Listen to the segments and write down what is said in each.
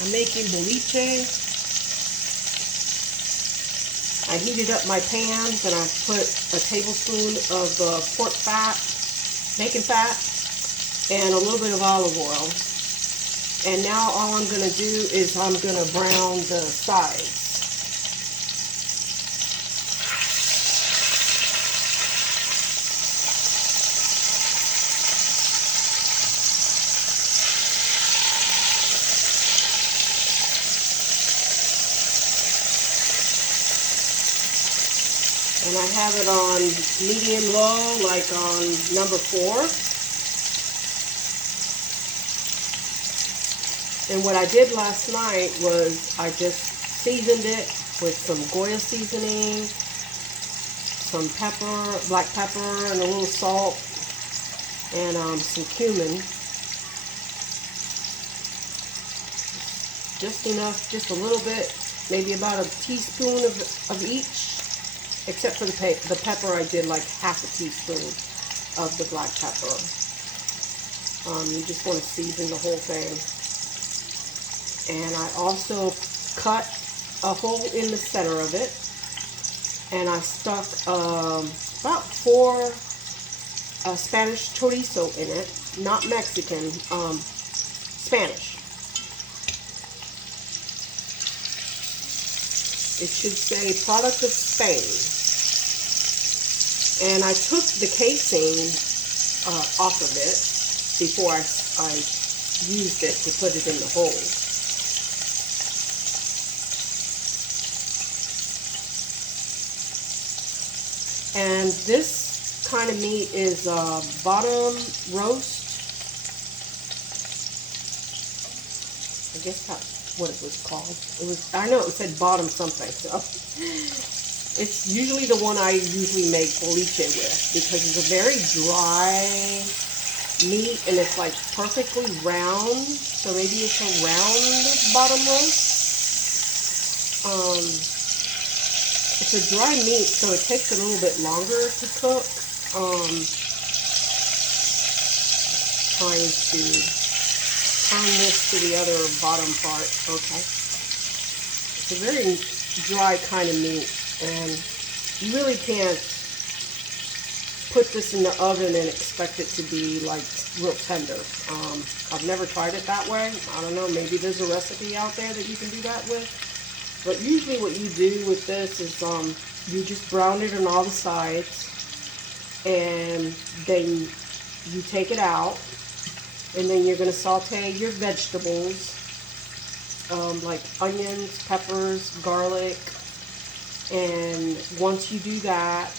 I'm making boliche. I heated up my pans and I put a tablespoon of pork fat, bacon fat, and a little bit of olive oil. And now all I'm going to do is I'm going to brown the sides. And I have it on medium low, like on number 4. And what I did last night was I just seasoned it with some Goya seasoning, some pepper, black pepper, and a little salt, and some cumin. Just enough, just a little bit, maybe about a teaspoon of each, except for the pepper. I did like half a teaspoon of the black pepper. You just want to season the whole thing. And I also cut a hole in the center of it, and I stuck about 4 Spanish chorizo in it, not Mexican, Spanish. It should say product of Spain. And I took the casing off of it before I used it to put it in the hole. And this kind of meat is bottom roast. I guess that's what it was called. I know it said bottom something, so it's usually the one I usually make boliche with, because it's a very dry meat and it's like perfectly round. So maybe it's a round bottom roast. It's a dry meat, so it takes a little bit longer to cook. Trying to turn this to the other bottom part. Okay. It's a very dry kind of meat, and you really can't put this in the oven and expect it to be like real tender. I've never tried it that way. I don't know, maybe there's a recipe out there that you can do that with. But usually what you do with this is you just brown it on all the sides, and then you take it out, and then you're going to saute your vegetables, like onions, peppers, garlic, and once you do that,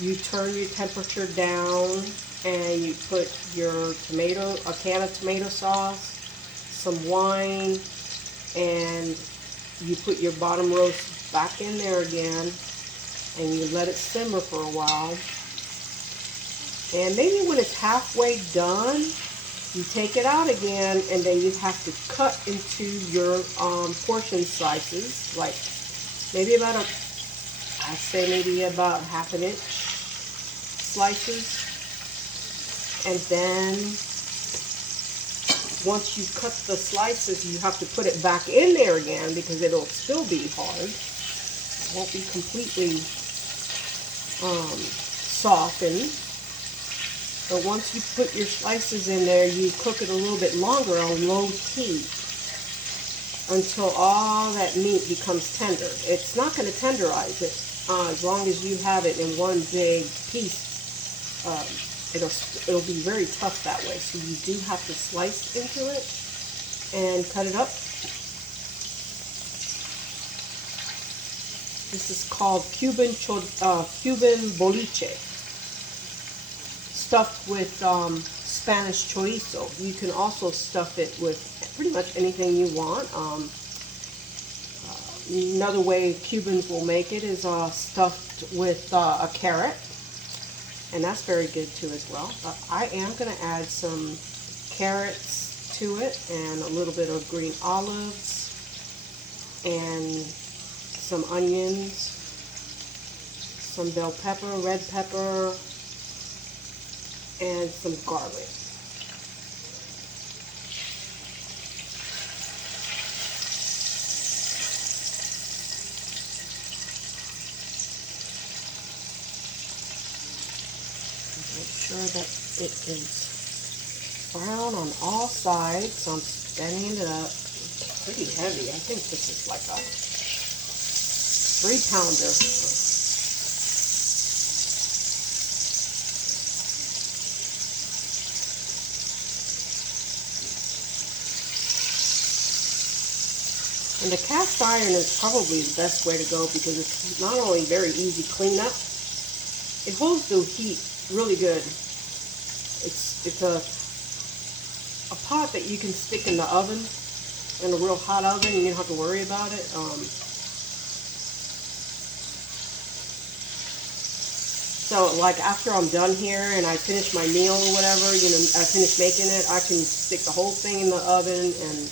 you turn your temperature down, and you put your a can of tomato sauce, some wine, and you put your bottom roast back in there again, and you let it simmer for a while. And maybe when it's halfway done, you take it out again, and then you have to cut into your portion slices, like maybe about I'd say maybe about ½ an inch slices. And then once you cut the slices, you have to put it back in there again, because it'll still be hard. It won't be completely softened. But once you put your slices in there, you cook it a little bit longer on low heat until all that meat becomes tender. It's not going to tenderize it as long as you have it in one big piece. It'll be very tough that way. So you do have to slice into it and cut it up. This is called Cuban boliche, stuffed with Spanish chorizo. You can also stuff it with pretty much anything you want. Another way Cubans will make it is stuffed with a carrot, and that's very good too as well. But I am going to add some carrots to it, and a little bit of green olives, and some onions, some bell pepper, red pepper, and some garlic. sure that it is brown on all sides. So I'm setting it up. It's pretty heavy. I think this is like a 3-pounder. And the cast iron is probably the best way to go because it's not only very easy cleanup, it holds the heat really good. It's a pot that you can stick in the oven, in a real hot oven, and you don't have to worry about it. So like after I'm done here and I finish my meal or whatever, you know, I finish making it, I can stick the whole thing in the oven and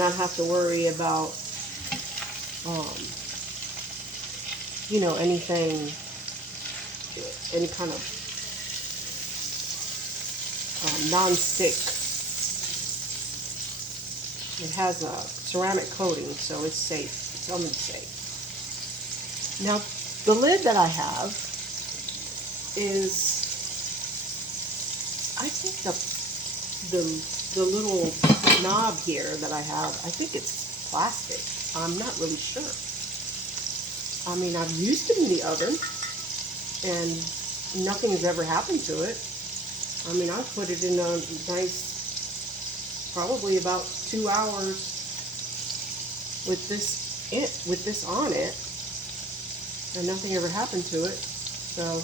not have to worry about, you know, anything, any kind of non-stick. It has a ceramic coating, so it's safe. It's oven safe. Now, the lid that I have is, I think the little knob here that I have, I think it's plastic. I'm not really sure. I mean, I've used it in the oven and nothing has ever happened to it. I mean, I've put it in a nice, probably about 2 hours with this on it, and nothing ever happened to it. So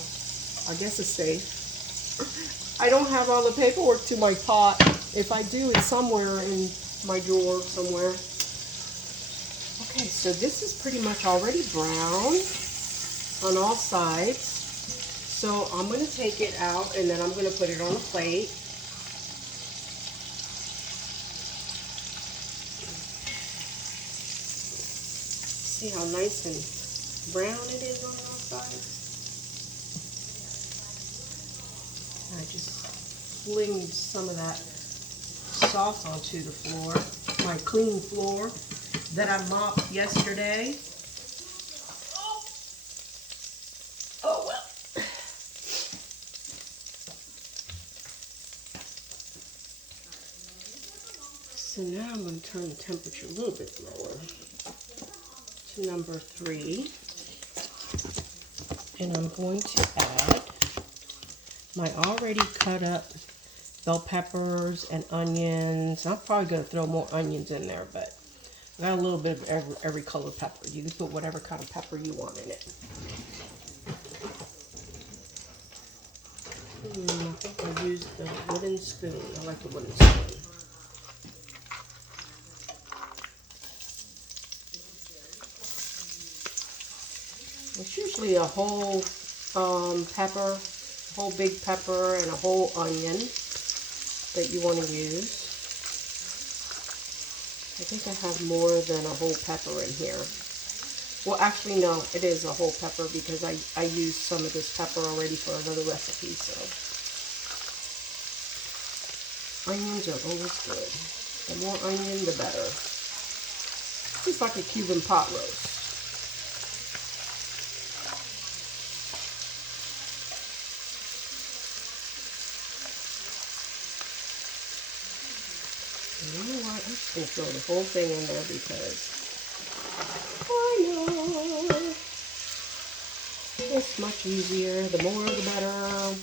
I guess it's safe. I don't have all the paperwork to my pot. If I do, it's somewhere in my drawer somewhere. Okay, so this is pretty much already brown on all sides. So I'm going to take it out and then I'm going to put it on a plate. See how nice and brown it is on all sides? I just fling some of that sauce onto the floor, my clean floor that I mopped yesterday. Oh well. So now I'm going to turn the temperature a little bit lower to number 3. And I'm going to add my already cut up bell peppers and onions. I'm probably going to throw more onions in there, but I got a little bit of every color pepper. You can put whatever kind of pepper you want in it. I think I used the wooden spoon. I like the wooden spoon. It's usually a whole pepper, whole big pepper, and a whole onion that you want to use. I think I have more than a whole pepper in here. Well, actually, no, it is a whole pepper because I used some of this pepper already for another recipe, so. Onions are always good. The more onion, the better. It's like a Cuban pot roast. And you know what? I'm just going to throw the whole thing in there because I know it's much easier. The more, the better.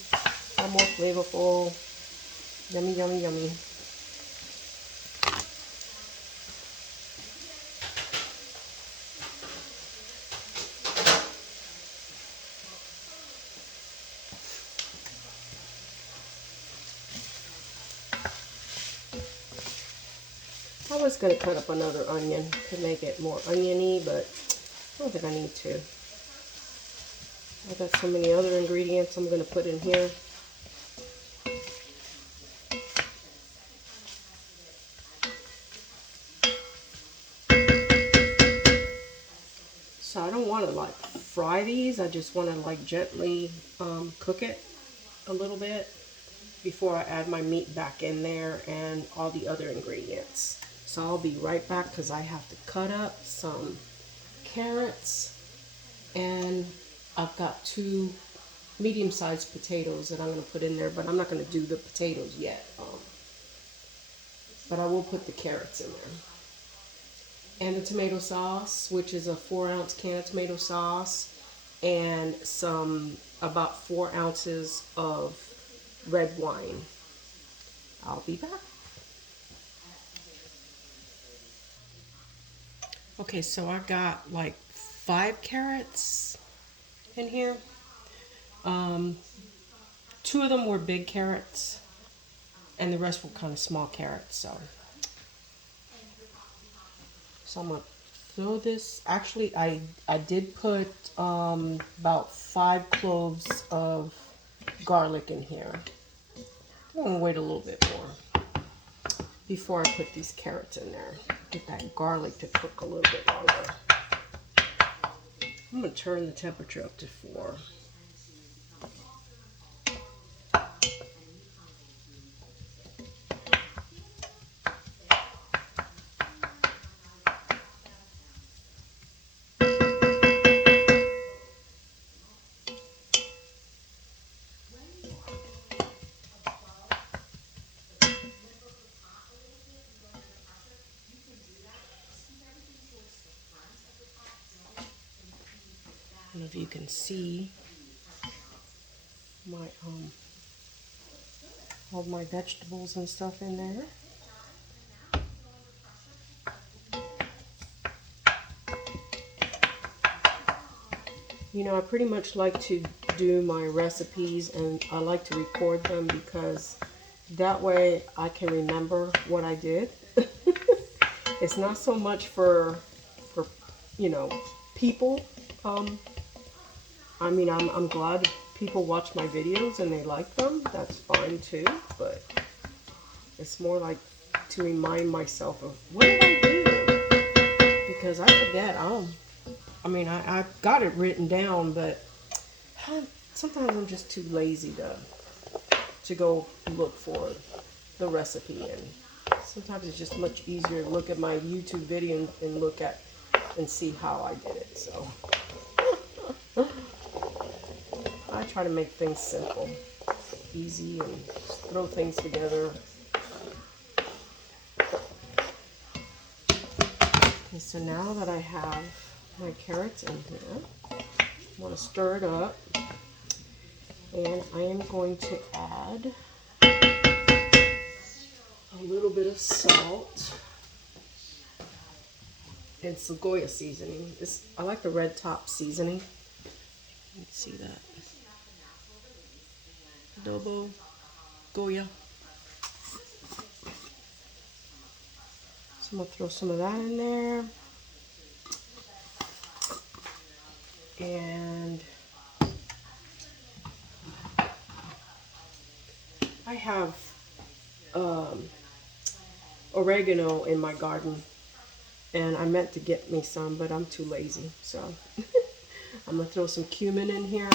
The more flavorful. Yummy, yummy, yummy. I was going to cut up another onion to make it more oniony, but I don't think I need to. I got so many other ingredients I'm going to put in here. So I don't want to like fry these. I just want to like gently cook it a little bit before I add my meat back in there and all the other ingredients. So I'll be right back because I have to cut up some carrots and I've got 2 medium-sized potatoes that I'm going to put in there, but I'm not going to do the potatoes yet. But I will put the carrots in there. And the tomato sauce, which is a 4-ounce can of tomato sauce, and about 4 ounces of red wine. I'll be back. Okay, so I got like 5 carrots in here. 2 of them were big carrots, and the rest were kind of small carrots. So I'm gonna throw this. Actually, I did put about 5 cloves of garlic in here. I'm gonna wait a little bit more before I put these carrots in there. Get that garlic to cook a little bit longer. I'm gonna turn the temperature up to 4. I don't know if you can see my all my vegetables and stuff in there. You know, I pretty much like to do my recipes, and I like to record them because that way I can remember what I did. It's not so much for you know, people. I mean, I'm glad people watch my videos and they like them. That's fine too, but it's more like to remind myself of what did I do? Because I forget. I mean, I've got it written down, but sometimes I'm just too lazy to go look for the recipe, and sometimes it's just much easier to look at my YouTube video and look at and see how I did it. So I try to make things simple, easy, and throw things together. Okay, so now that I have my carrots in here, I want to stir it up, and I am going to add a little bit of salt and Segoya seasoning. I like the red top seasoning. You can see that. Adobo, Goya. So I'm going to throw some of that in there. And I have oregano in my garden, and I meant to get me some, but I'm too lazy. So I'm going to throw some cumin in here.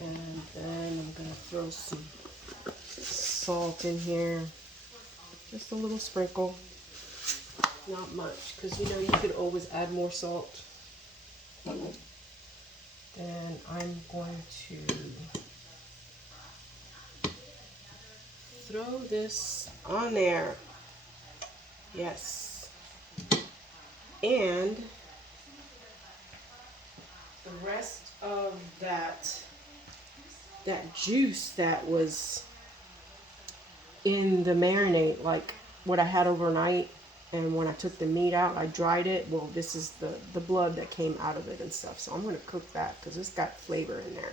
And then I'm going to throw some salt in here. Just a little sprinkle. Not much, because you know you could always add more salt. Then I'm going to throw this on there. Yes. And the rest of that juice that was in the marinade, like what I had overnight, and when I took the meat out, I dried it. Well, this is the blood that came out of it and stuff. So I'm going to cook that because it's got flavor in there.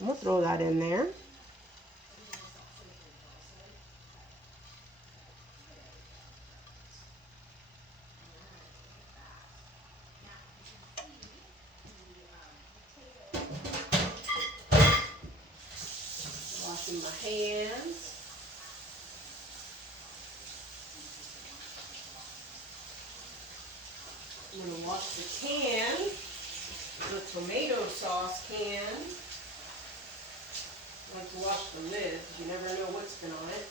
I'm going to throw that in there. Washing my hands. I'm going to wash the can, the tomato sauce can. I like to wash the lid because you never know what's been on it.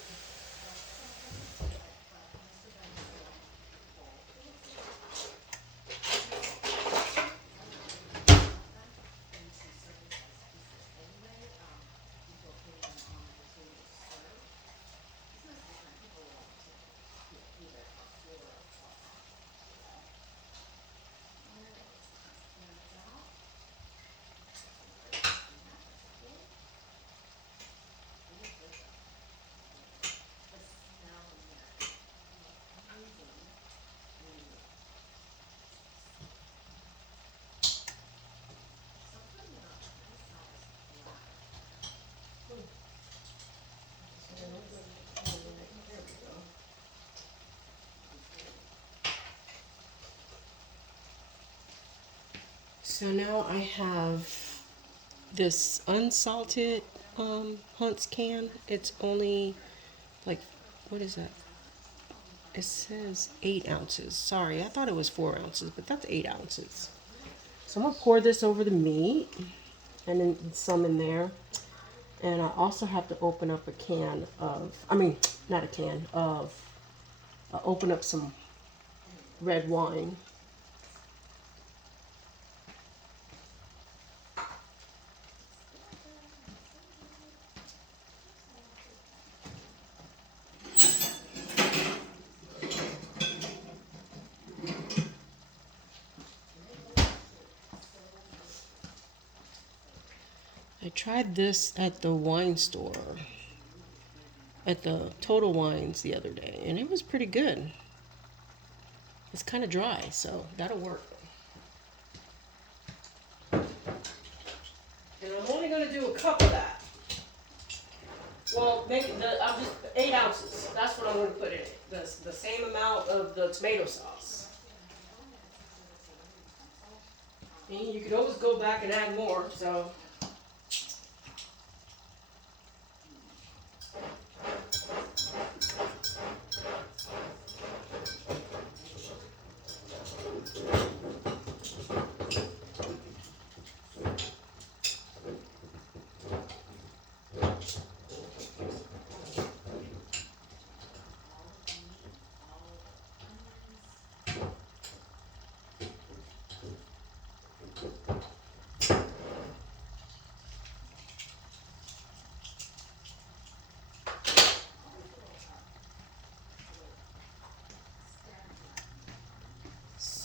So now I have this unsalted Hunt's can. It's only like, what is that? It says 8 ounces. Sorry, I thought it was 4 ounces, but that's 8 ounces. So I'm gonna pour this over the meat and then some in there. And I also have to open up a can of, not a can of, open up some red wine. I tried this at the wine store, at the Total Wines the other day, and it was pretty good. It's kind of dry, so that'll work. And I'm only going to do a cup of that. Well, I'm just 8 ounces. That's what I'm going to put in it. The same amount of the tomato sauce. And you could always go back and add more, so.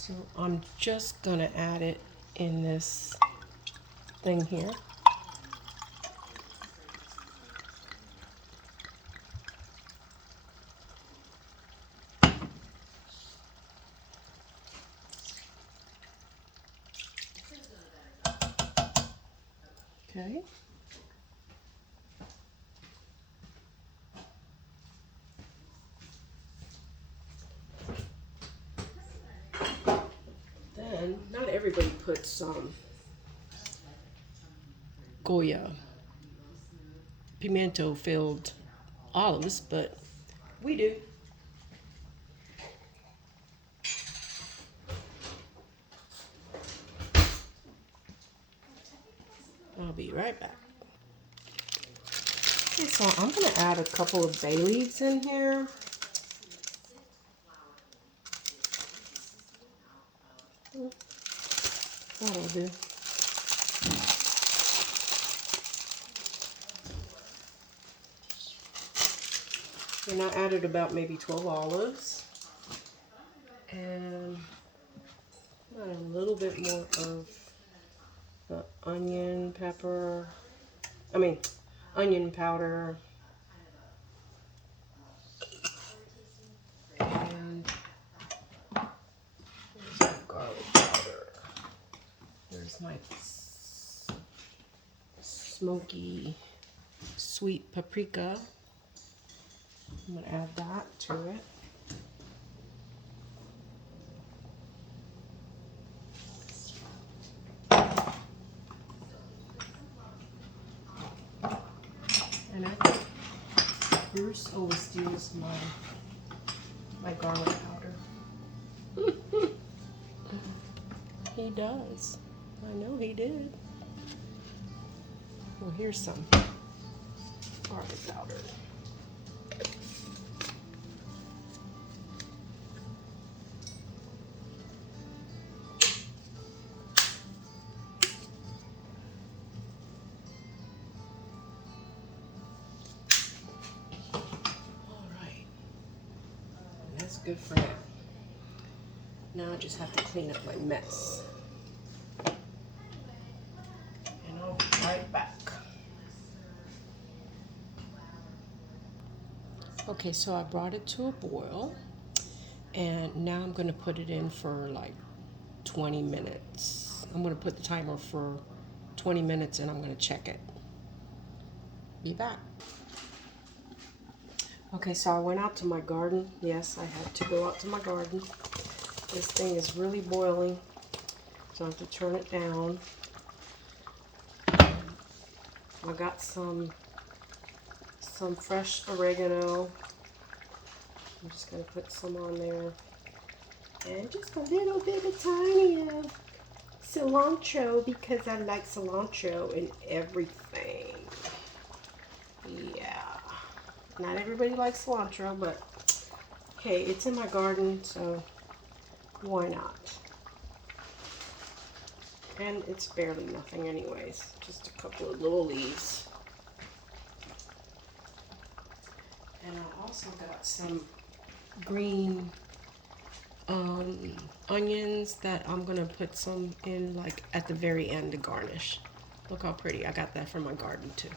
So I'm just gonna add it in this thing here. Okay. Then, not everybody puts Goya pimento filled olives, but we do. I'll be right back. Okay, so I'm going to add a couple of bay leaves in here. That'll do. And I added about maybe 12 olives. And a little bit more of the onion powder. And there's my garlic powder. There's my smoky sweet paprika. I'm going to add that to it. And I think Bruce always steals my garlic powder. He does. I know he did. Well, here's some garlic powder. That's good for now. Now I just have to clean up my mess. And I'll be right back. Okay, so I brought it to a boil. And now I'm going to put it in for like 20 minutes. I'm going to put the timer for 20 minutes and I'm going to check it. Be back. Okay, so I went out to my garden. Yes, I had to go out to my garden. This thing is really boiling. So I have to turn it down. I got some fresh oregano. I'm just going to put some on there. And just a little bit of tiny cilantro, because I like cilantro in everything. Yeah. Not everybody likes cilantro, but hey, it's in my garden, so why not? And it's barely nothing anyways. Just a couple of little leaves. And I also got some green onions that I'm gonna put some in like at the very end to garnish. Look how pretty. I got that from my garden too.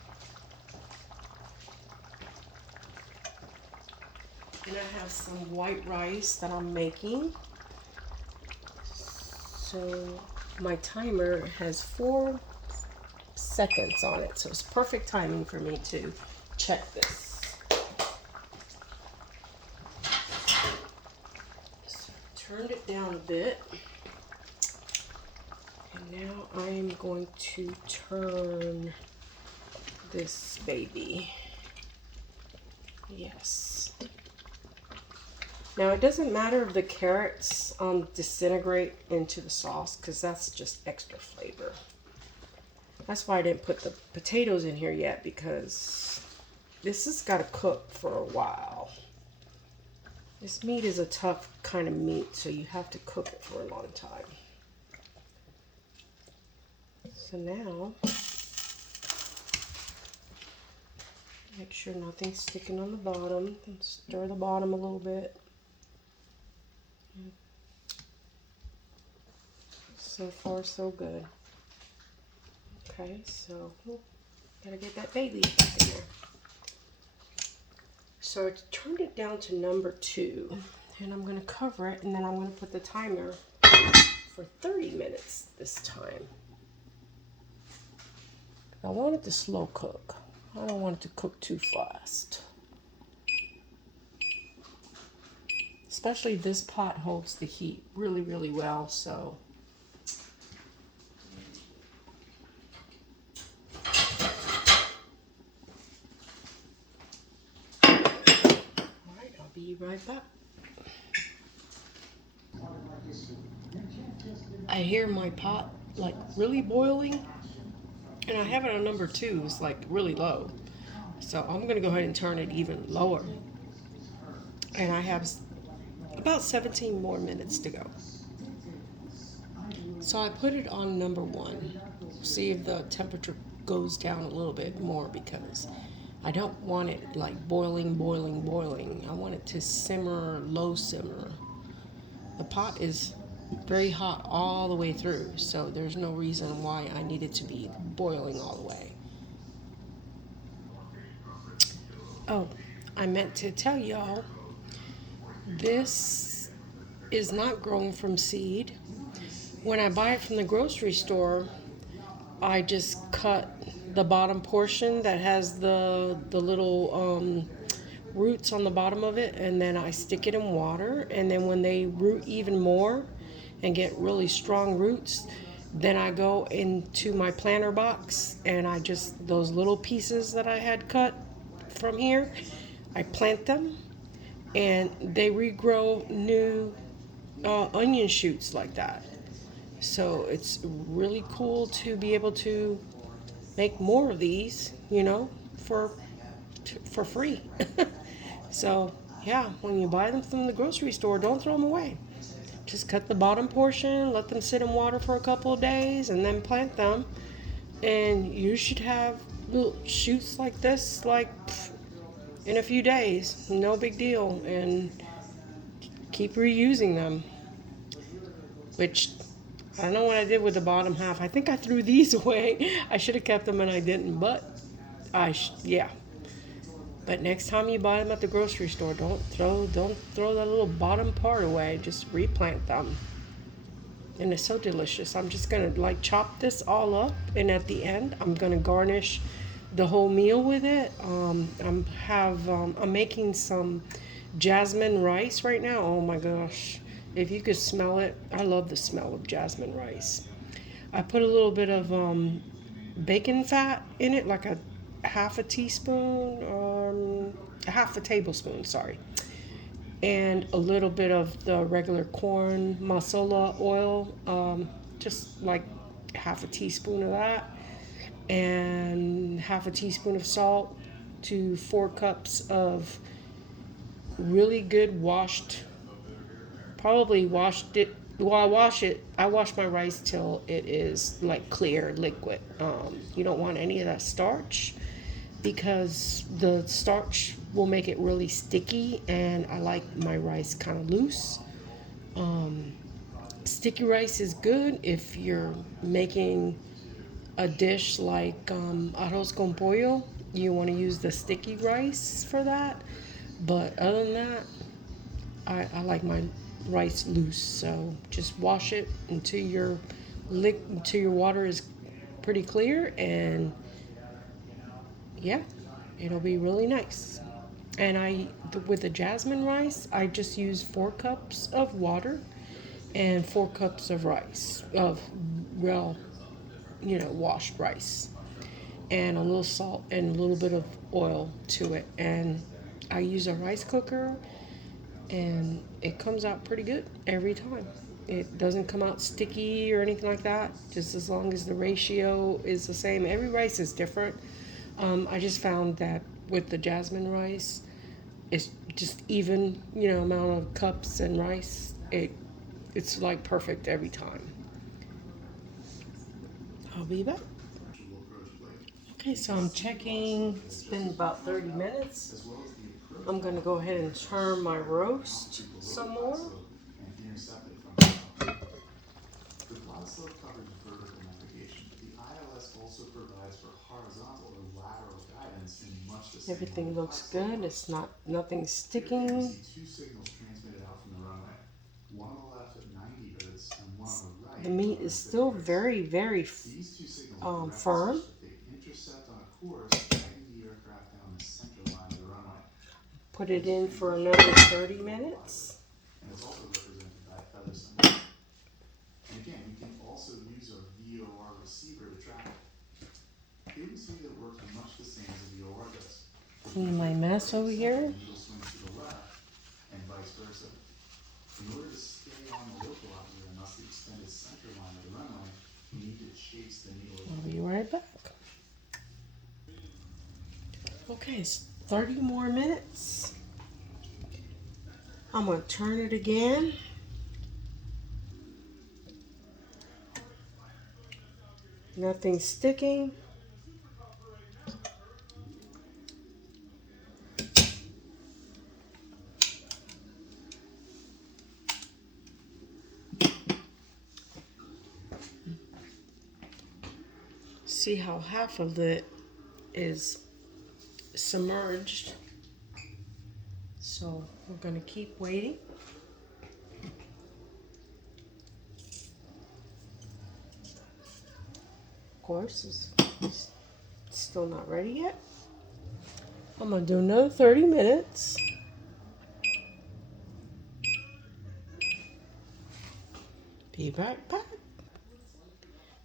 And I have some white rice that I'm making. So my timer has 4 seconds on it, so it's perfect timing for me to check this. So turned it down a bit, and now I'm going to turn this baby. Yes. Now it doesn't matter if the carrots disintegrate into the sauce, because that's just extra flavor. That's why I didn't put the potatoes in here yet, because this has got to cook for a while. This meat is a tough kind of meat, so you have to cook it for a long time. So now, make sure nothing's sticking on the bottom, and stir the bottom a little bit. So far, so good. Okay, so gotta get that bay leaf back in there. So I turned it down to number 2, and I'm gonna cover it, and then I'm gonna put the timer for 30 minutes this time. I want it to slow cook. I don't want it to cook too fast. Especially this pot holds the heat really, really well, so. Alright, I'll be right back. I hear my pot like really boiling, and I have it on number 2, it's like really low. So I'm gonna go ahead and turn it even lower. And I have about 17 more minutes to go. So I put it on number 1. See if the temperature goes down a little bit more, because I don't want it like boiling, boiling, boiling. I want it to simmer, low simmer. The pot is very hot all the way through, so there's no reason why I need it to be boiling all the way. Oh, I meant to tell y'all, this is not grown from seed. When I buy it from the grocery store, I just cut the bottom portion that has the little roots on the bottom of it, and then I stick it in water, and then when they root even more and get really strong roots, then I go into my planter box, and I just, those little pieces that I had cut from here, I plant them, and they regrow new onion shoots like that. So it's really cool to be able to make more of these, you know, for free. So yeah, when you buy them from the grocery store, don't throw them away. Just cut the bottom portion, let them sit in water for a couple of days, and then plant them. And you should have little shoots like this, like in a few days. No big deal. And keep reusing them. Which, I don't know what I did with the bottom half. I think I threw these away. I should have kept them and I didn't, but yeah. But next time you buy them at the grocery store, don't throw that little bottom part away. Just replant them. And it's so delicious. I'm just gonna like chop this all up, and at the end, I'm gonna garnish the whole meal with it. I'm making some jasmine rice right now. Oh my gosh. If you could smell it, I love the smell of jasmine rice. I put a little bit of bacon fat in it, like a half a teaspoon, a half a tablespoon, sorry, and a little bit of the regular corn masala oil, just like half a teaspoon of that, and half a teaspoon of salt to 4 cups of really good washed, probably washed it. Well, I wash my rice till it is like clear liquid. You don't want any of that starch because the starch will make it really sticky, and I like my rice kind of loose. Sticky rice is good if you're making a dish like arroz con pollo. You want to use the sticky rice for that. But other than that, I like my rice loose. So just wash it until your water is pretty clear, and yeah, it'll be really nice. And with the jasmine rice, I just use 4 cups of water and 4 cups of rice, of well, washed rice, and a little salt and a little bit of oil to it. And I use a rice cooker, and it comes out pretty good every time. It doesn't come out sticky or anything like that, just as long as the ratio is the same. Every rice is different. I just found that with the jasmine rice, it's just even, amount of cups and rice. It's like perfect every time. I'll be back. Okay, so I'm checking. It's been about 30 minutes. I'm gonna go ahead and turn my roast some more. Everything looks good. It's nothing sticking. The meat is still very, very firm. Put it in for another 30 minutes. Clean my mess over here. I'll be right back. Okay, it's 30 more minutes. I'm going to turn it again. Nothing sticking. See how half of it is submerged. So we're going to keep waiting. Of course, it's still not ready yet. I'm going to do another 30 minutes. Be right back.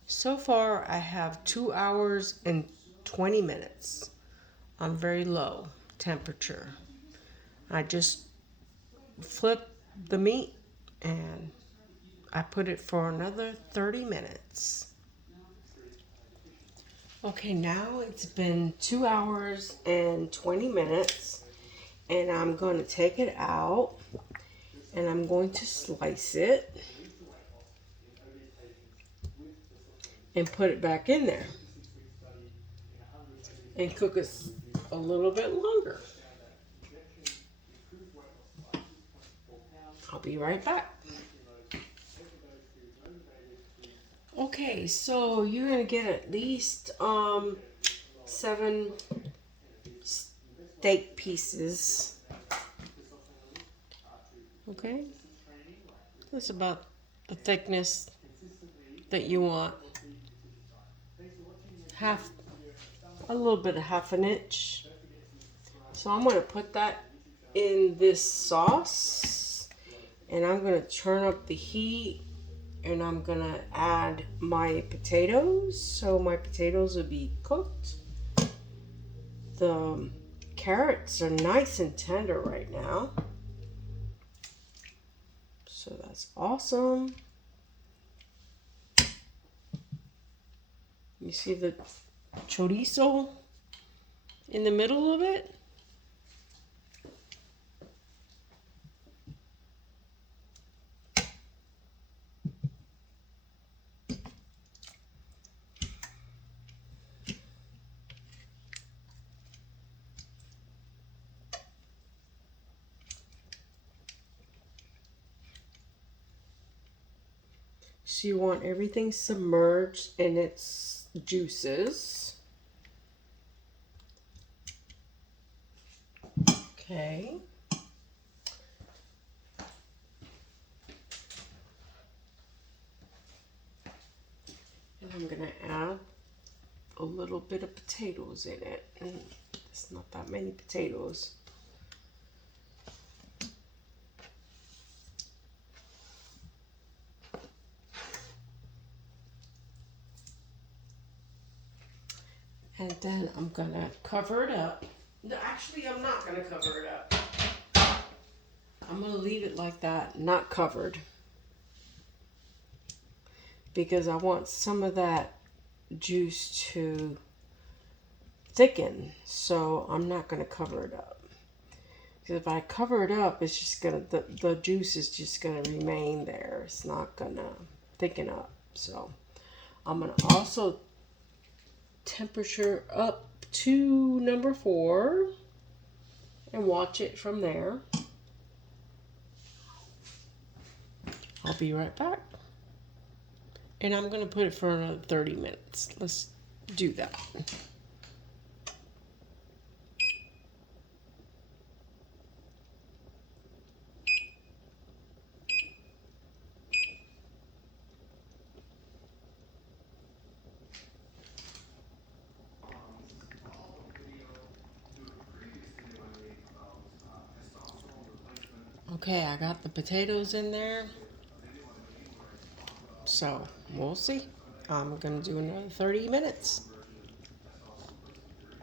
So far, I have 2 hours and 20 minutes on very low temperature. I just flip the meat and I put it for another 30 minutes. Okay, now it's been 2 hours and 20 minutes, and I'm going to take it out and I'm going to slice it and put it back in there and cook it a little bit longer. I'll be right back. Okay, so you're gonna get at least 7 steak pieces. Okay, that's about the thickness that you want. A little bit of half an inch. So I'm gonna put that in this sauce, and I'm gonna turn up the heat and I'm gonna add my potatoes. So my potatoes will be cooked. The carrots are nice and tender right now. So that's awesome. You see the chorizo in the middle of it? So you want everything submerged in its juices. Okay. And I'm gonna add a little bit of potatoes in it. And it's not that many potatoes. And then I'm gonna cover it up. No, actually, I'm not gonna cover it up. I'm gonna leave it like that, not covered. Because I want some of that juice to thicken. So I'm not gonna cover it up. Because if I cover it up, it's just gonna, the juice is just gonna remain there. It's not gonna thicken up. So I'm gonna also temperature up to number 4 and watch it from there. I'll be right back. And I'm gonna put it for another 30 minutes. Let's do that. Okay, I got the potatoes in there. So we'll see. I'm gonna do another 30 minutes.